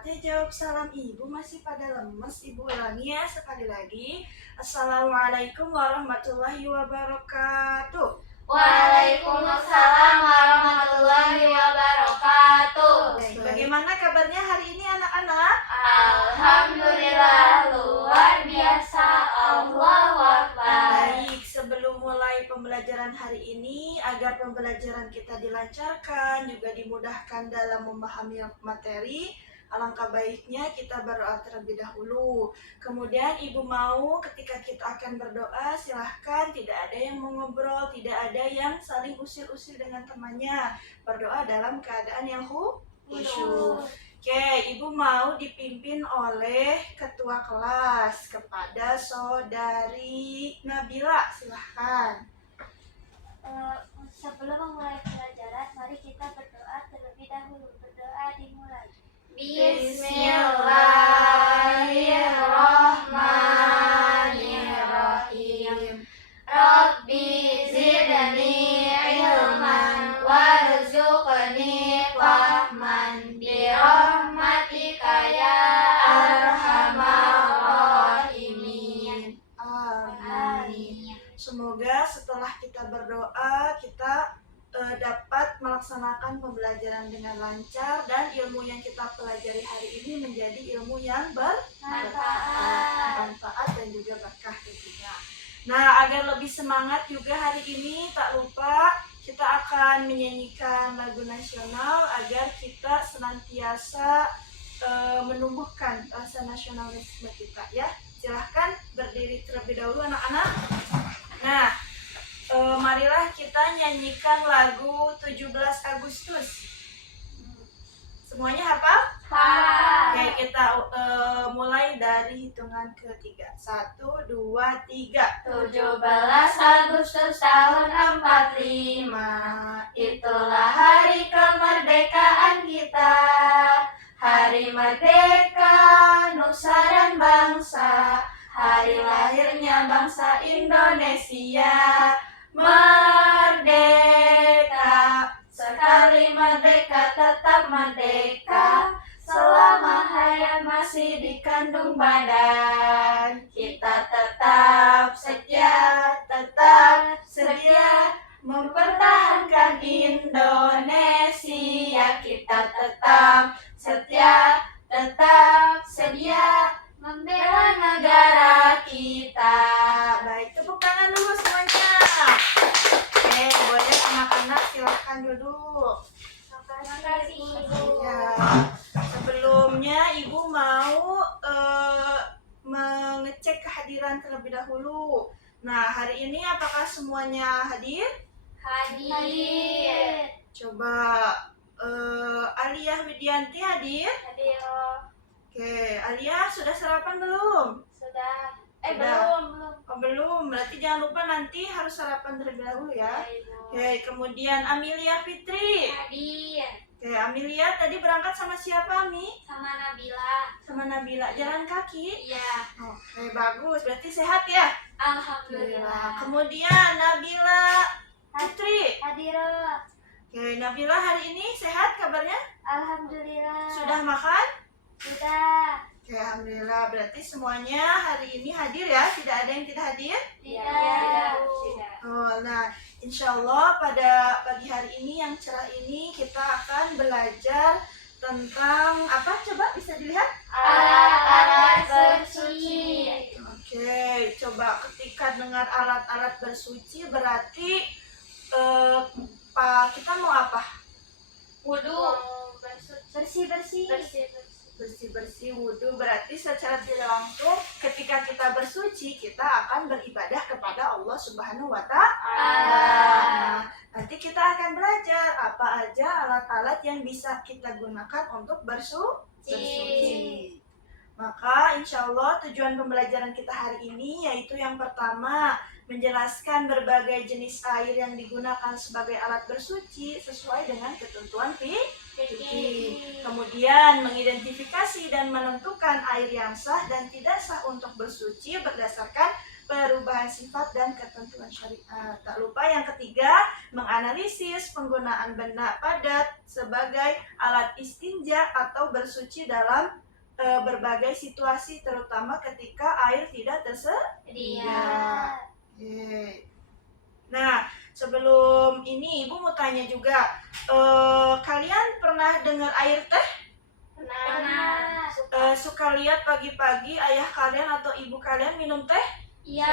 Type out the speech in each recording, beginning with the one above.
Teh jawab salam ibu masih pada lemes. Ibu ulangi ya sekali lagi. Assalamualaikum warahmatullahi wabarakatuh. Waalaikumsalam warahmatullahi wabarakatuh. Baik, bagaimana kabarnya hari ini anak-anak? Alhamdulillah luar biasa. Allahu Akbar. Baik, sebelum mulai pembelajaran hari ini, agar pembelajaran kita dilancarkan, juga dimudahkan dalam memahami materi, alangkah baiknya kita berdoa terlebih dahulu. Kemudian ibu mau ketika kita akan berdoa, silahkan tidak ada yang mengobrol, tidak ada yang saling usir-usir dengan temannya. Berdoa dalam keadaan yang khusyuk. Oke, ibu mau dipimpin oleh ketua kelas kepada saudari Nabila, silahkan. Sebelum memulai pelajaran, mari kita berdoa terlebih dahulu. Berdoa dimulai. Bismillahirrahmanirrahim. Rabbi zidni ilman warzuqni fahman birahmatika ya arhamar rahimin. Amin. Semoga setelah kita berdoa, kita dapat melaksanakan pembelajaran dengan lancar dan ilmu yang kita pelajari hari ini menjadi ilmu yang bermanfaat dan juga berkah tentunya. Nah, agar lebih semangat juga hari ini, tak lupa kita akan menyanyikan lagu nasional agar kita senantiasa menumbuhkan rasa nasionalisme kita ya. Silahkan berdiri terlebih dahulu anak-anak. Nah, marilah kita nyanyikan lagu 17 Agustus. Semuanya hafal? Oke, kita mulai dari hitungan ketiga. 1, 2, 3. 17 Agustus tahun 45, itulah hari kemerdekaan kita. Hari merdeka, nusa dan bangsa, hari lahirnya bangsa Indonesia. Merdeka, sekali merdeka tetap merdeka, selama hayat masih dikandung badan. Kita tetap setia mempertahankan Indonesia. Kita tetap sedia membela negara kita. Baik, tepuk tangan dulu semuanya. Oke, boleh anak-anak silahkan duduk. Ya, sebelumnya ibu mau mengecek kehadiran terlebih dahulu. Nah, hari ini apakah semuanya hadir? Hadir. Coba Aliyah Widianti hadir? Hadir. Oke, Aliyah sudah sarapan belum? Sudah. Sudah. Belum. Oh, belum. Berarti jangan lupa nanti harus sarapan terlebih dahulu ya. Ibu. Oke, kemudian Amelia Fitri. Hadir. Oke, Amelia tadi berangkat sama siapa, Mi? Sama Nabila. Sama Nabila, jalan kaki? Iya. Oke, bagus. Berarti sehat ya? Alhamdulillah. Kemudian Nabila Fitri. Hadir. Oke, Nabila hari ini sehat kabarnya? Alhamdulillah. Sudah makan? Sudah. Oke, alhamdulillah. Berarti semuanya hari ini hadir ya? Tidak ada yang tidak hadir? Tidak. Oh, nah, insya Allah pada pagi hari ini yang cerah ini kita akan belajar tentang apa? Coba bisa dilihat? Alat-alat bersuci. Oke, coba ketika dengar alat-alat bersuci berarti kita mau apa? Wudu. Bersih-bersih. Bersih-bersih wudhu. Berarti secara tidak langsung ketika kita bersuci kita akan beribadah kepada Allah Subhanahu wa Ta'ala. Nah, nanti kita akan belajar apa aja alat-alat yang bisa kita gunakan untuk bersuci. Maka insya Allah tujuan pembelajaran kita hari ini yaitu yang pertama, menjelaskan berbagai jenis air yang digunakan sebagai alat bersuci sesuai dengan ketentuan fikih. Kemudian mengidentifikasi dan menentukan air yang sah dan tidak sah untuk bersuci berdasarkan perubahan sifat dan ketentuan syariat. Tak lupa yang ketiga, menganalisis penggunaan benda padat sebagai alat istinja atau bersuci dalam berbagai situasi, terutama ketika air tidak tersedia. Oke. Nah, sebelum ini Ibu mau tanya juga, kalian pernah dengar air teh? Pernah. Suka lihat pagi-pagi ayah kalian atau ibu kalian minum teh? Iya.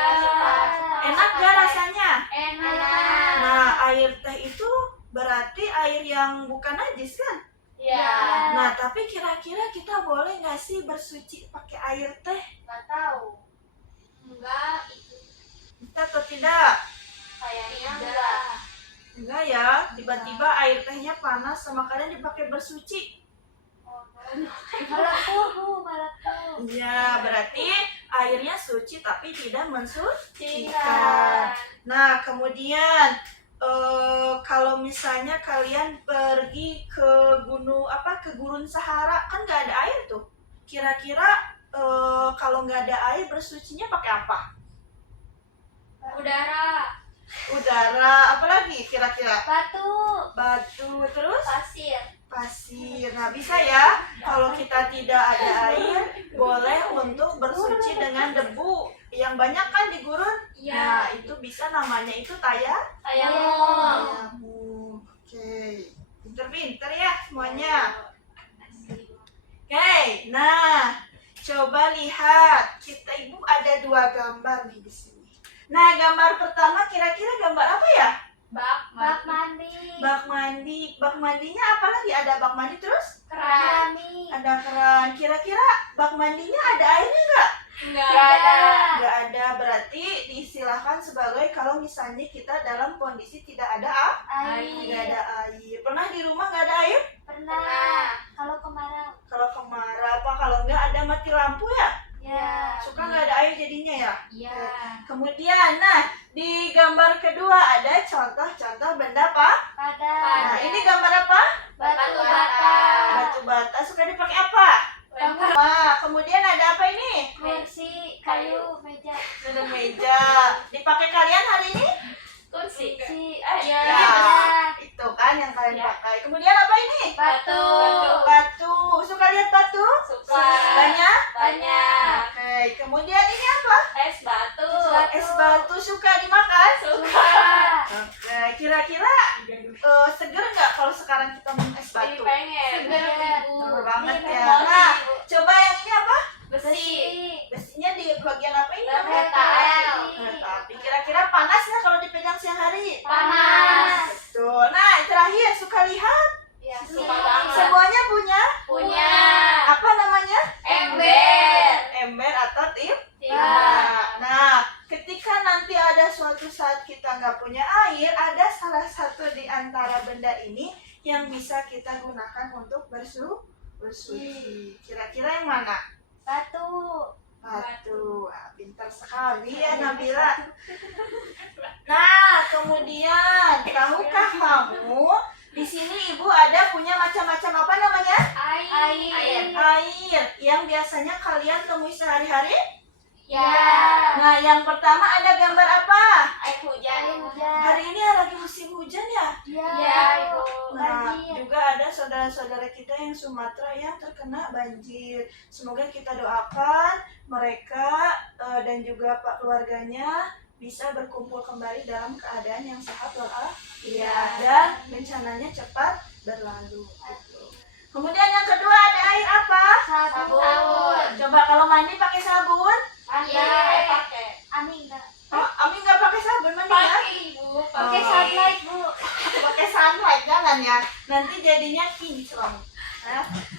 Enak gak rasanya? Enak. Nah, air teh itu berarti air yang bukan najis kan? Iya. Nah, tapi kira-kira kita boleh nggak sih bersuci pakai air teh? Nggak tahu. Enggak, itu Bisa atau tidak? Kayaknya enggak. Enggak ya, tiba-tiba air tehnya panas sama kalian dipakai bersuci. Malah tuh. Iya, berarti airnya suci tapi tidak mensucikan. Tidak. Nah, kemudian kalau misalnya kalian pergi ke ke Gurun Sahara, kan nggak ada air tuh. Kira-kira kalau nggak ada air bersucinya pakai apa? Udara. Udara, apalagi kira-kira? Batu, terus pasir. Nah, bisa ya kalau kita tidak ada air, boleh untuk bersuci dengan debu yang banyak kan di gurun. Iya. Nah, itu bisa namanya itu Tayamum. tayamum. Oke, pinter-pinter ya semuanya. Oke, nah coba lihat, kita Ibu ada 2 gambar nih di sini. Nah, gambar pertama kira-kira gambar apa ya? Bak mandi. Bak mandi. Bak mandinya apa lagi? Ada bak mandi terus? keran. Ada keran. Kira-kira bak mandinya ada airnya nggak? Enggak Nggak ada. Berarti diistilahkan sebagai kalau misalnya kita dalam kondisi tidak ada Air. nggak ada air. Pernah di rumah nggak ada air? Pernah. Kalau kemarau. Kalau kemarau apa? Kalau nggak ada mati lampu ya? Ya. Suka nggak ada air jadinya ya? Iya. Kemudian, nah di gambar kedua ada contoh-contoh benda apa? Pada. Nah, ini gambar apa? Batu bata. Batu bata. Suka dipakai apa? Wah, kemudian ada apa ini? Kursi, kayu, meja. Sudah meja. Dipakai kalian hari ini? Kursi. Iya. Itu kan yang kalian Ya. pakai. Kemudian apa ini? Batu. Batu. Suka lihat batu? Suka. Banyak? Banyak. Oke. Kemudian ini apa? Es batu. Es batu. Suka dimakan? Suka. Oke. Kira-kira seger nggak kalau sekarang kita minum es batu? Pengen. Seger banget Ini ya. emosi, Nah, Bu. coba yang ini apa? Besi. Besinya di bagian apa ini? Kereta api. Kereta api. Kira-kira panas nggak kalau dipegang siang hari? Panas. Betul. Nah, terakhir suka lihat. Ya. Suka banget. Semuanya punya Punya. apa namanya? Ember. Ember atau Timba. Nah, ketika nanti ada suatu saat kita nggak punya air, ada salah satu di antara benda ini yang bisa kita gunakan untuk bersuci. Kira-kira yang mana? Batu. Batu. Ah, pintar sekali ya Nabila. Nah, kemudian tahukah kamu di sini Ibu ada punya macam-macam apa namanya? Air. Air yang biasanya kalian temui sehari-hari. Ya. Nah, yang pertama ada gambar apa? Air hujan. Hari ini lagi musim hujan ya. Ya, Ibu. Nah, Banjir. juga ada saudara-saudara kita yang Sumatera yang terkena banjir. Semoga kita doakan mereka dan juga pak keluarganya bisa berkumpul kembali dalam keadaan yang sehat walafiat dan bencananya cepat berlalu. Gitu. Kemudian yang kedua ada air apa? Sabun. Coba kalau mandi pakai sabun. Iya, pakai. Ani enggak. Oh, Ami nggak pakai sabun mandi ya? Pakai, Ibu. Pakai Oh. sunlight, Bu. Pakai sunlight jangan ya, nanti jadinya kinclong.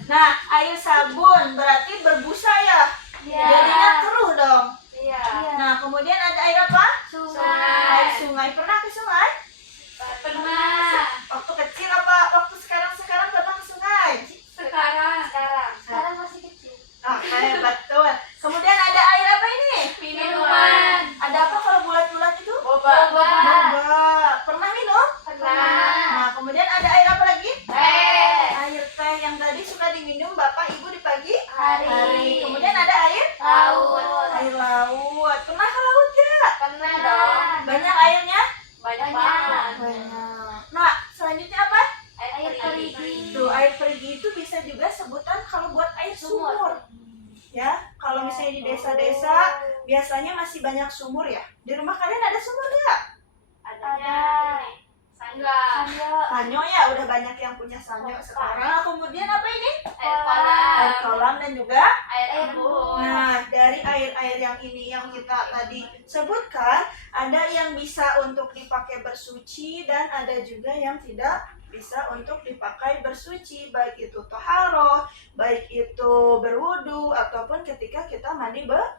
Nah, air sabun berarti berbusa ya, Iya. jadinya keruh dong. Iya. Nah, kemudian ada air apa? Sungai. Air sungai. Pernah ke sungai? Pernah. Waktu kecil apa waktu sekarang pernah ke sungai? Sekarang. Sekarang masih kecil. Oke, betul. Kemudian ada air apa ini? Minuman. Ada apa kalau bulat-bulat itu? Boba. Boba. Pernah minum? Pernah. Nah, kemudian ada air apa lagi? Teh. Air teh yang tadi suka diminum Bapak Ibu di pagi Hari. Kemudian ada air? Laut. Air laut. Pernah ke laut ya? biasanya masih banyak sumur ya. Di rumah kalian ada sumur nggak? Adanya ini. Sanyo. Sanyo ya, udah banyak yang punya sanyo sekarang. Kemudian apa ini? Air kolam. Air kolam dan juga Air embun. nah, dari air-air yang ini yang kita tadi sebutkan, ada yang bisa untuk dipakai bersuci dan ada juga yang tidak bisa untuk dipakai bersuci, baik itu toharoh, baik itu berwudu, ataupun ketika kita mandi besar.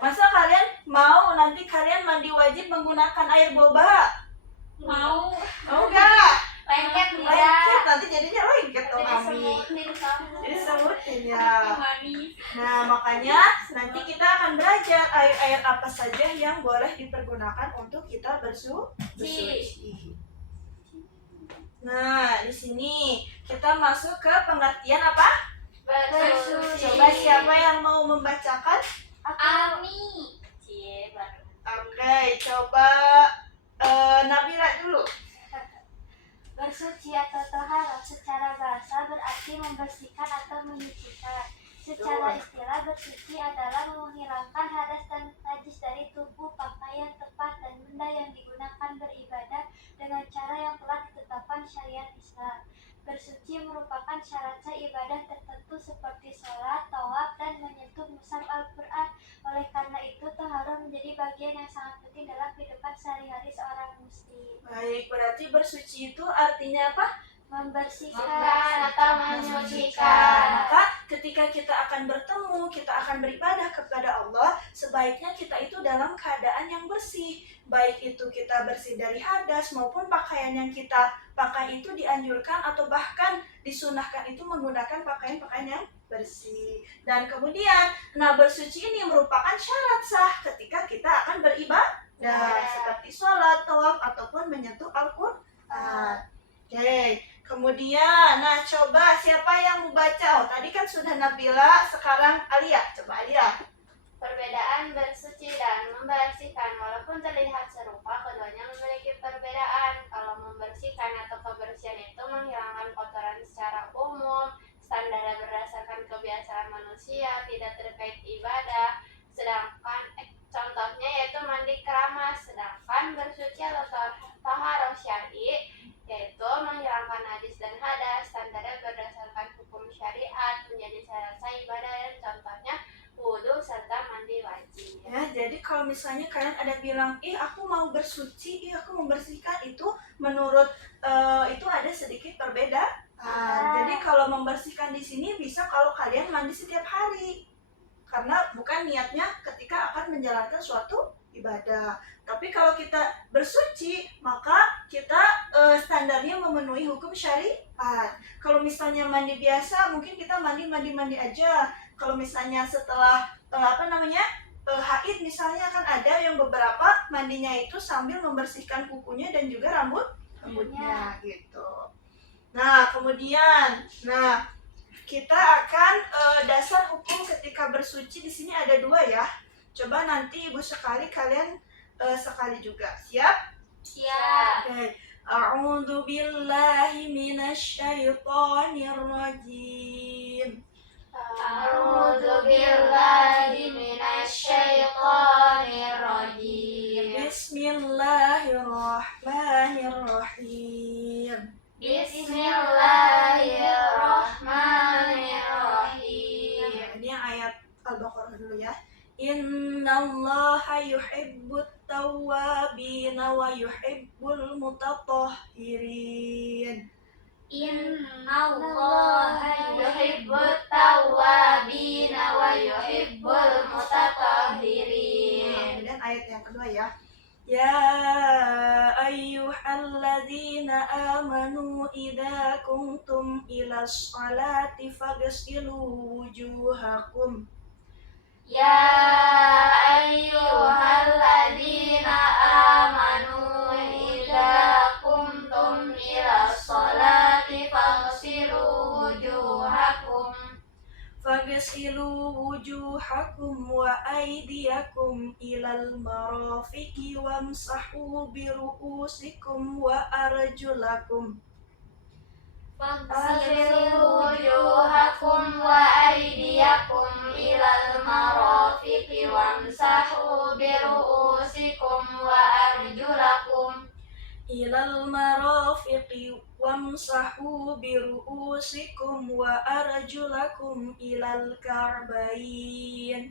Masa kalian mau nanti kalian mandi wajib menggunakan air boba? Mau. Mau nggak? Lengket Lengket, nanti jadinya lengket dong Jadi kami. semutin kamu. Jadi sebutin ya. Manis. Nah, makanya nanti kita akan belajar air-air apa saja yang boleh dipergunakan untuk kita bersuci. Nah, di sini kita masuk ke pengertian apa? Bersuci. Coba siapa yang mau membacakan? Ami. Cie, baru. Oke, coba Nabila dulu. Bersuci atau toharoh secara bahasa berarti membersihkan atau menyucikan. Secara istilah, bersuci adalah menghilangkan hadas dan najis dari tubuh, pakaian, tempat, dan benda yang digunakan beribadah dengan cara yang telah ditetapkan syariat Islam. Bersuci merupakan syarat sah ibadah tertentu seperti sholat, tawaf, dan menyentuh mushaf Al-Quran. Oleh karena itu, toharoh menjadi bagian yang sangat penting dalam kehidupan sehari-hari seorang muslim. Baik, berarti bersuci itu artinya apa? Membersihkan atau menyucikan. Maka ketika kita akan bertemu, kita akan beribadah kepada Allah, sebaiknya kita itu dalam keadaan yang bersih. Baik itu kita bersih dari hadas maupun pakaian yang kita pakai itu dianjurkan atau bahkan disunahkan itu menggunakan pakaian-pakaian yang bersih. Dan kemudian, nah bersuci ini merupakan syarat sah ketika kita akan beribadah, seperti sholat, tawaf, ataupun menyentuh Al-Quran. Oke, kemudian, nah coba siapa yang mau baca? Oh, tadi kan sudah Nabila, sekarang Alia. Coba Alia. Perbedaan bersuci dan membersihkan. Walaupun terlihat serupa, keduanya memiliki perbedaan. Kalau membersihkan atau kebersihan itu menghilangkan kotoran secara umum, standar berdasarkan kebiasaan manusia, tidak terkait ibadah. Sedangkan contohnya yaitu mandi keramas. Sedangkan bersuci atau toharoh syar'i yaitu menghilangkan najis dan hadas, standarnya berdasarkan hukum syariat, menjadi syarat sah ibadah dan contohnya wudu serta mandi wajib. Ya, jadi kalau misalnya kalian ada bilang, aku mau bersuci, aku membersihkan, itu menurut itu ada sedikit perbedaan. Jadi kalau membersihkan di sini bisa kalau kalian mandi setiap hari, karena bukan niatnya ketika akan menjalankan suatu ibadah. Tapi kalau kita bersuci, maka kita standarnya memenuhi hukum syariat. Kalau misalnya mandi biasa, mungkin kita mandi aja. Kalau misalnya setelah haid misalnya, kan ada yang beberapa mandinya itu sambil membersihkan kukunya dan juga rambutnya gitu. Nah, kemudian, kita akan dasar hukum ketika bersuci di sini ada 2 ya. Coba nanti Ibu sekali kalian sekali juga. Siap? Siap. Oke. A'udzu billahi minasyaitonir rajim. A'udzu billahi minasyaitonir rajim. Bismillahirrahmanirrahim. Bismillahirrahmanirrahim. Ini ayat Al-Baqarah dulu ya. Innallaha yuhibbut tawwabina wa yuhibbul mutatahhirin. Innallaha yuhibbut tawwabina wa yuhibbul mutatahhirin. Dan ayat yang kedua ya. Ya ayyuhalladzina amanu idza kuntum ilas sholati faghsilu wujuhakum. Ya ayyuhalladzina amanu idza qumtum ila sholati faghsilu wujuhakum. Faghsilu wujuhakum wa aydiyakum ilal marafiqi wamsahu bi ru'usikum wa arjulakum. Faghsilu wujuhakum wa aydiyakum ilal marafiqi wamsahu biru'usikum wa arjulakum ilal marafiqi wamsahu biru'usikum wa arjulakum ilal ka'bayn.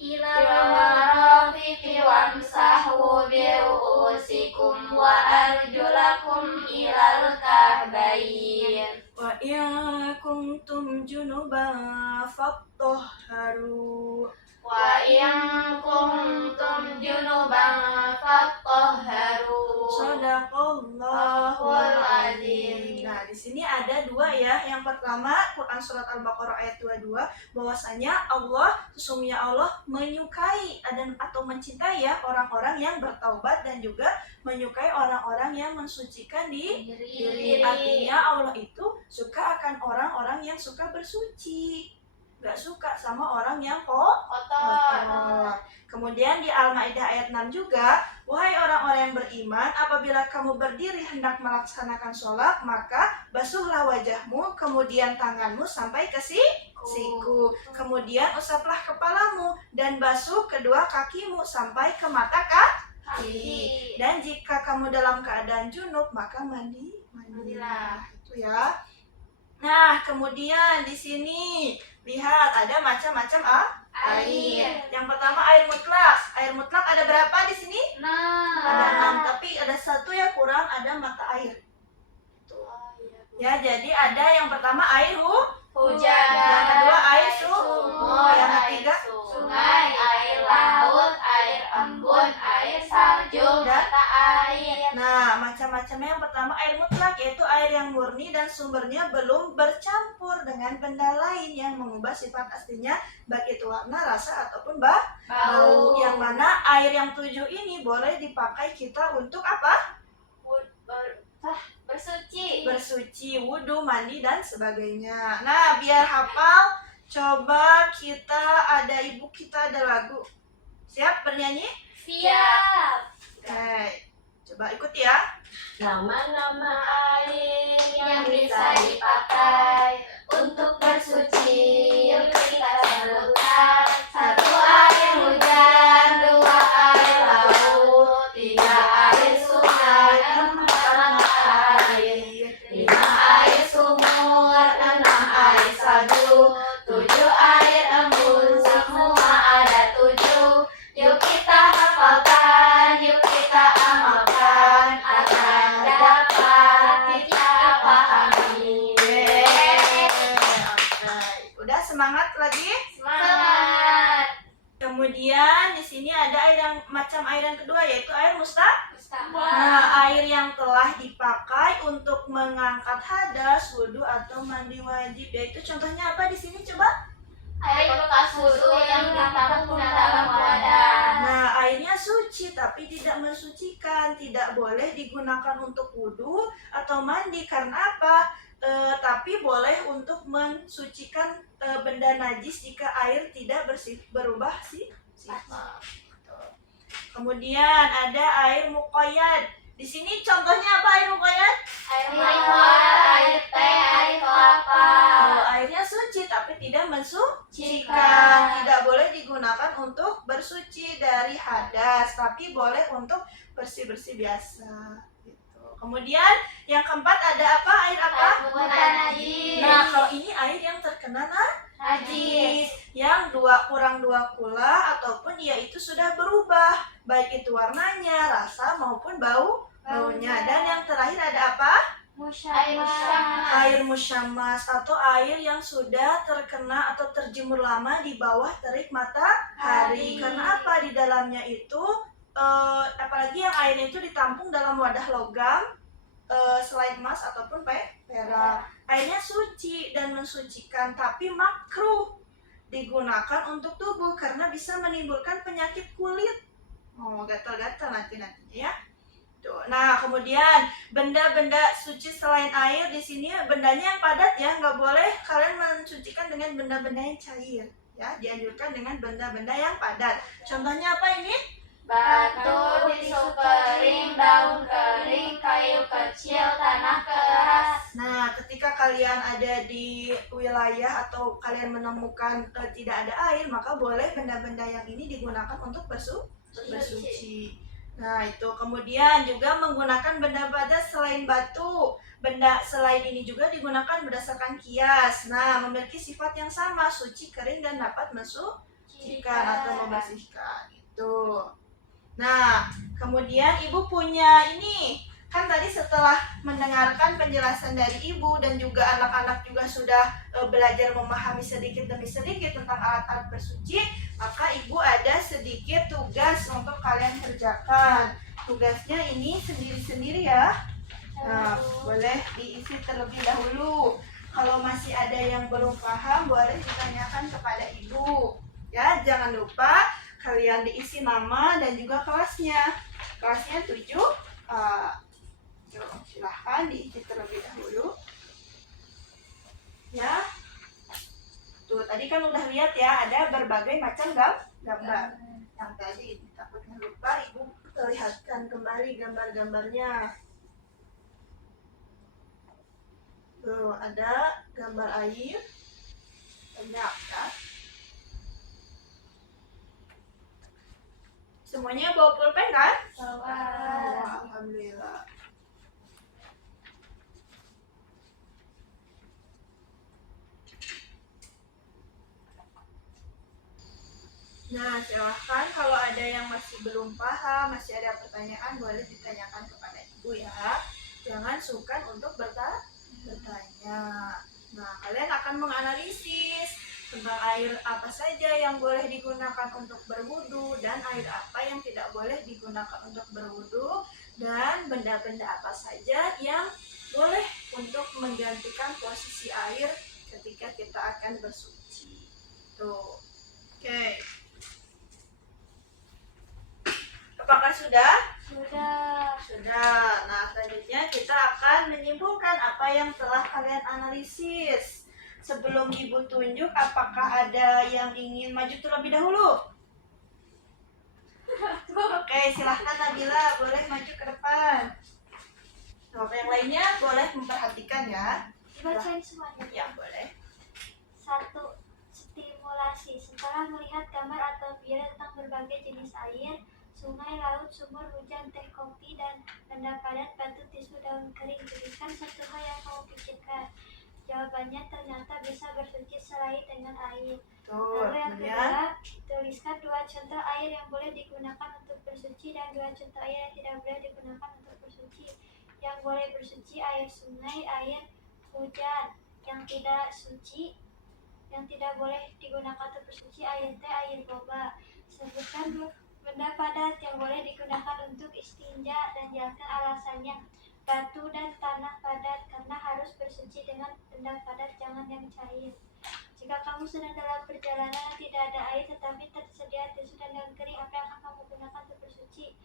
ilal marafiqi wamsahu biru'usikum wa arjulakum ilal ka'bayn. Wa in kuntum junuban fattahharu. Wa in kuntum junuban fattahharu. Shadaqallahul azim. Nah, di sini ada dua ya. Yang pertama, Quran surat Al-Baqarah ayat 22, bahwasanya Allah, sesungguhnya Allah menyukai atau mencintai ya orang-orang yang bertaubat dan juga menyukai orang-orang yang mensucikan diri. Artinya Allah itu suka akan orang-orang yang suka bersuci. Gak suka sama orang yang kotor. Kemudian di Al-Maidah ayat 6 juga, wahai orang-orang yang beriman, apabila kamu berdiri hendak melaksanakan sholat, maka basuhlah wajahmu, kemudian tanganmu sampai ke siku. Kemudian usaplah kepalamu dan basuh kedua kakimu sampai ke mata kaki. Dan jika kamu dalam keadaan junub, maka mandilah. Itu ya. Nah, kemudian di sini lihat ada macam-macam air. Yang pertama air mutlak. Air mutlak ada berapa di sini? 6. Ada 6, tapi ada satu yang kurang, ada mata air. Ya, jadi ada yang pertama air Hujan. Yang kedua air sumur. Yang ketiga sungai, air laut, air embun, air salju, Dan- mata air. Nah, macam-macamnya yang pertama air mutlak, yaitu air yang murni dan sumbernya belum bercampur dengan benda lain yang mengubah sifat aslinya, baik itu warna, rasa, ataupun bau. Yang mana air yang 7 ini boleh dipakai kita untuk apa? Bersuci. Bersuci, wudhu, mandi, dan sebagainya. Nah, biar hafal, coba kita ada ibu kita ada lagu. Siap bernyanyi? Siap. Oke, coba ikut ya. Nama-nama air yang bisa dipakai untuk bersuci yuk kita sebutkan. 1 air hujan, 2 air laut, 3 air sungai, 4 mata air, 5 air sumur, 6 air salju, 7 air embun, semua ada 7. Yuk kita hafalkan, yuk kita amalkan agar dapat kita pahami. Oke, udah semangat lagi. Semangat. Kemudian di sini ada air yang macam air yang kedua, yaitu air Mustahab. Nah, air yang telah dipakai untuk mengangkat hadas, wudhu atau mandi wajib, yaitu contohnya apa di sini coba? Air bekas wudhu yang ditampung dalam wadah. Nah, airnya suci tapi tidak mensucikan, tidak boleh digunakan untuk wudhu atau mandi karena apa? Tapi boleh untuk mensucikan benda najis jika air tidak berubah sifat. Kemudian ada air muqayyad. Di sini contohnya apa air muqayyad? Air mawar, air teh, air kelapa. Airnya suci tapi tidak mensucikan. Tidak boleh digunakan untuk bersuci dari hadas, tapi boleh untuk bersih-bersih biasa. Gitu. Kemudian yang keempat ada apa? Air apa? Air mutan najis. Nah, kalau ini air yang terkena najis, yang kurang 2 kula ataupun yaitu sudah berubah, baik itu warnanya, rasa maupun baunya. Dan yang terakhir ada apa? Air syammas. Air musyammas atau air yang sudah terkena atau terjemur lama di bawah terik matahari. Karena apa? Di dalamnya itu apalagi yang airnya itu ditampung dalam wadah logam, selain emas ataupun perak. Airnya suci dan mensucikan, tapi makruh digunakan untuk tubuh karena bisa menimbulkan penyakit kulit. Gatal-gatal nantinya ya. Tuh. Nah, kemudian benda-benda suci selain air di sini bendanya yang padat ya, nggak boleh kalian mensucikan dengan benda-benda yang cair. Ya, dianjurkan dengan benda-benda yang padat. Contohnya apa ini? Batu, tisu kering, daun kering, kayu kecil, tanah keras. Nah, ketika kalian ada di wilayah atau kalian menemukan tidak ada air, maka boleh benda-benda yang ini digunakan untuk bersuci. Nah, itu kemudian juga menggunakan benda padat selain batu. Benda selain ini juga digunakan berdasarkan kias. Nah, memiliki sifat yang sama, suci, kering, dan dapat mensucikan atau membersihkan. Itu. Nah, kemudian ibu punya ini. Kan tadi setelah mendengarkan penjelasan dari ibu dan juga anak-anak juga sudah belajar memahami sedikit demi sedikit tentang alat-alat bersuci, maka ibu ada sedikit tugas untuk kalian kerjakan. Tugasnya ini sendiri-sendiri ya. Nah, boleh diisi terlebih dahulu. Kalau masih ada yang belum paham, boleh ditanyakan kepada ibu. Ya, jangan lupa kalian diisi nama dan juga kelasnya. Kelasnya 7A. Silahkan diisi terlebih dahulu. Ya. Tuh, tadi kan udah lihat ya, ada berbagai macam gambar. Yang tadi takutnya lupa, ibu perlihatkan kembali gambar-gambarnya. Tuh, ada gambar air. Banyak kan? Semuanya bawa pulpen kan? Bawa. Alhamdulillah. Nah, silahkan kalau ada yang masih belum paham, masih ada pertanyaan, boleh ditanyakan kepada ibu ya. Jangan sungkan untuk bertanya. Nah, kalian akan menganalisis tentang air apa saja yang boleh digunakan untuk berwudu dan air apa yang tidak boleh digunakan untuk berwudu dan benda-benda apa saja yang boleh untuk menggantikan posisi air ketika kita akan bersuci. Tuh. Oke. Apakah sudah? Sudah. Nah, selanjutnya kita akan menyimpulkan apa yang telah kalian analisis. Sebelum ibu tunjuk, apakah ada yang ingin maju terlebih dahulu? Oke, silahkan Nabila, boleh maju ke depan. Nah, yang lainnya boleh memperhatikan ya. Dibacain semuanya. Ya, boleh. 1. Stimulasi. Setelah melihat gambar atau video tentang berbagai jenis air, sungai, laut, sumur, hujan, teh, kopi, dan benda padat, batu, tisu, daun kering, berikan satu hal yang kamu pikirkan. Jawabannya ternyata bisa bersuci selain dengan air. Lalu yang kedua, tuliskan 2 contoh air yang boleh digunakan untuk bersuci dan 2 contoh air yang tidak boleh digunakan untuk bersuci. Yang boleh bersuci air sungai, air hujan. Yang tidak boleh digunakan untuk bersuci air teh, air boba. Sebutkan benda padat yang boleh digunakan untuk istinja dan jelaskan alasannya. Batu dan tanah padat karena harus bersuci dengan benda padat, jangan yang cair. Jika kamu sedang dalam perjalanan tidak ada air tetapi tersedia tisu dan daun kering, apa yang akan kamu gunakan untuk bersuci?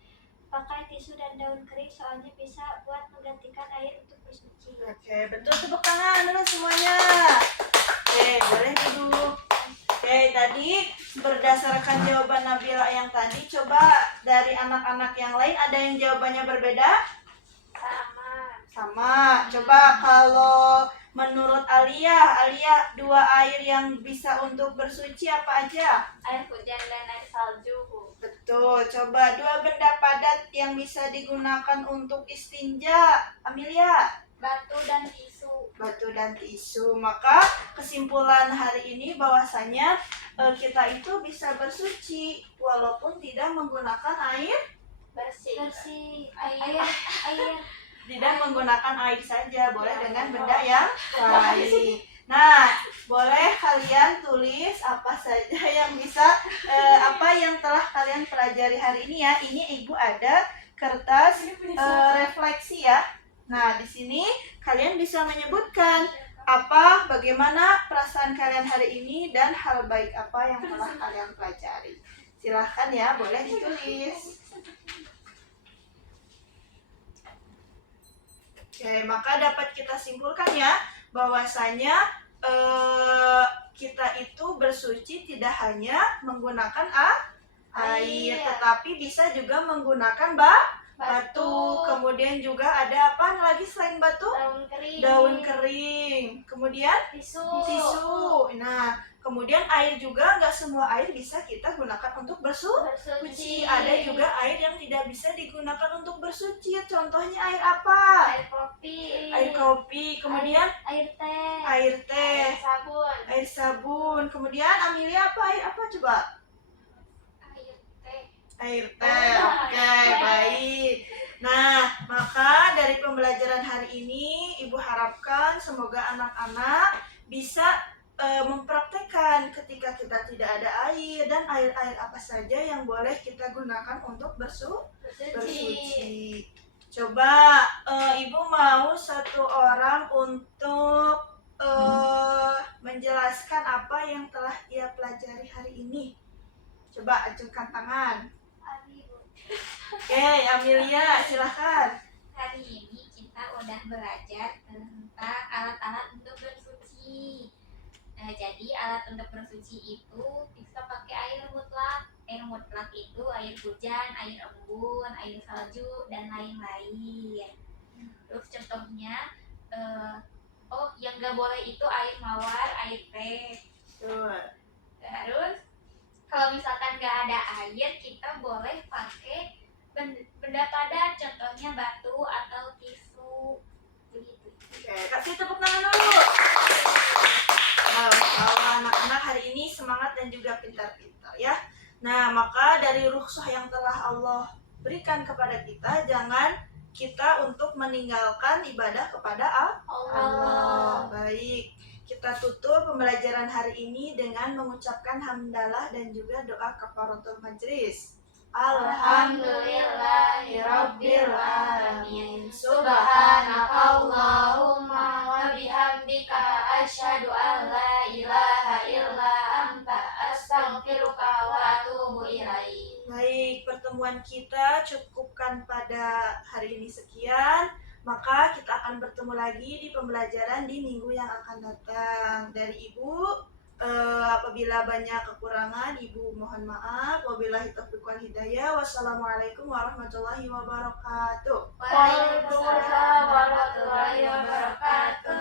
Pakai tisu dan daun kering soalnya bisa buat menggantikan air untuk bersuci. Oke, bentuk tepuk tangan dulu semuanya. Oke, boleh duduk. Oke, tadi berdasarkan jawaban Nabila yang tadi, coba dari anak-anak yang lain ada yang jawabannya berbeda? Sama. Coba kalau menurut Alia, 2 air yang bisa untuk bersuci apa aja? Air hujan dan air salju. Betul. Coba 2 benda padat yang bisa digunakan untuk istinja, Amelia. Batu dan tisu. Batu dan tisu. Maka kesimpulan hari ini bahwasanya kita itu bisa bersuci walaupun tidak menggunakan air Bersih. Air. tidak menggunakan air saja, boleh dengan benda yang lain. Nah, boleh kalian tulis apa saja yang bisa, apa yang telah kalian pelajari hari ini ya. Ini ibu ada kertas refleksi ya. Nah, di sini kalian bisa menyebutkan bagaimana perasaan kalian hari ini dan hal baik apa yang telah kalian pelajari. Silahkan ya, boleh ditulis. Oke, maka dapat kita simpulkan ya bahwasanya kita itu bersuci tidak hanya menggunakan air, tetapi bisa juga menggunakan batu. Kemudian juga ada apa lagi selain batu? daun kering, Daun kering. Kemudian tisu. Nah, kemudian air juga, nggak semua air bisa kita gunakan untuk bersuci. Ada juga air yang tidak bisa digunakan untuk bersuci. Contohnya air apa? air kopi, Air kopi. Kemudian Air teh. air teh, sabun, air sabun. Kemudian Amelia apa air apa coba? air teh. Air teh. Oke, baik. Nah, maka dari pembelajaran hari ini Ibu harapkan semoga anak-anak bisa mempraktekkan ketika kita tidak ada air dan air-air apa saja yang boleh kita gunakan untuk bersuci. Coba Ibu mau satu orang untuk menjelaskan apa yang telah ia pelajari hari ini. Coba ajukan tangan. Oke, Amelia, silahkan. Hari ini kita udah belajar tentang alat-alat untuk bersuci. Jadi alat untuk bersuci itu bisa pakai air mutlak. Air mutlak itu air hujan, air embun, air salju, dan lain-lain. Terus contohnya, yang gak boleh itu air mawar, air teh. Tuh. Terus kalau misalkan gak ada air, kita boleh pakai benda padat, contohnya batu atau tisu. Begitu. Oke, kasih tepuk tangan dulu. Wow, kalau anak-anak hari ini semangat dan juga pintar-pintar ya. Nah, maka dari rukhsah yang telah Allah berikan kepada kita, jangan kita untuk meninggalkan ibadah kepada Allah. Baik, kita tutup pembelajaran hari ini dengan mengucapkan hamdalah dan juga doa kafaratul majlis. Alhamdulillahirabbil alamin. Subhanakallahumma wa bihamdika asyhadu an la ilaha illa anta astaghfiruka wa atubu ilaik. Baik, pertemuan kita cukupkan pada hari ini sekian. Maka kita akan bertemu lagi di pembelajaran di minggu yang akan datang. Dari Ibu, apabila banyak kekurangan, Ibu mohon maaf. Wabillahi taufiq wal hidayah. Wassalamualaikum warahmatullahi wabarakatuh. Waalaikumsalam warahmatullahi wabarakatuh.